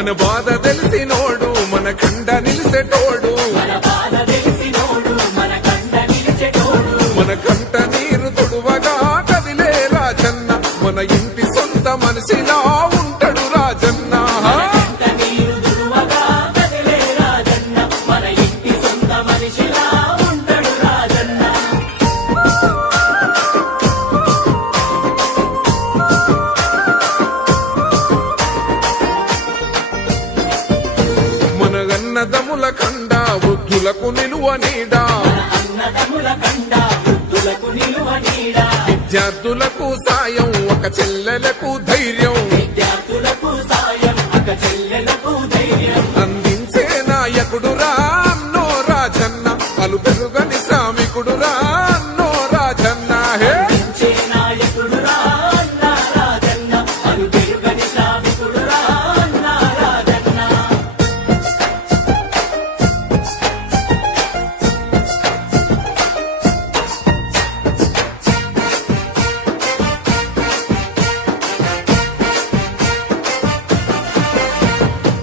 మన బాధ తెలిసినోడు మన కండ నిలిసేటోడు మన కంట నీరు తొడువగా కదిలే రాజన్న మన ఇంటి సొంత మనిషిలా ఉంటాడు రాజన్న అన్నదముల కండ వృద్ధులకు నిలువ నీడా విద్యార్థులకు సాయం ఒక చెల్లెలకు ధైర్యం అందించే నాయకుడు రా అన్నో రాజన్న పలు పెరుగని శ్రామికుడు రా అన్నో రాజన్న హే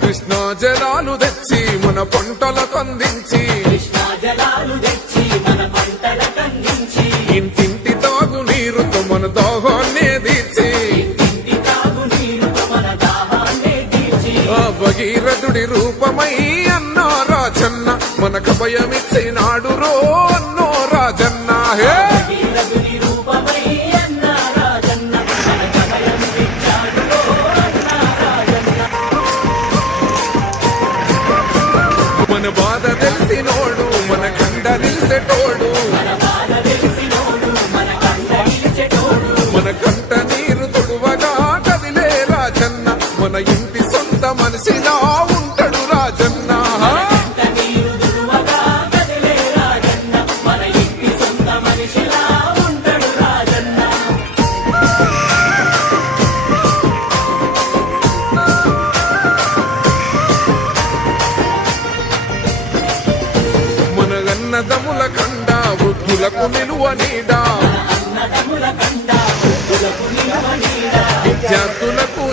కృష్ణా జలాలు తెచ్చి మన పంటలకు అందించి ఇంటింటి తాగు నీరుతో మన దాహాన్నే తీర్చి ఆ భగీరథుడి రూపమై అన్నా రాజన్న మనకు భయమిచ్చినాడు రో అన్నో రాజన్న హే మన బాధ తెలిసినోడు మన కండ నిలిసేటోడు మన కంట నీరు తొడువగా కదిలే రాజన్న మన ఇంటి సొంత మనిషిలా ఉంటాడు రాజన్న అన్నదముల కండ వృద్ధులకు నిలువ నీడా విద్యార్థులకు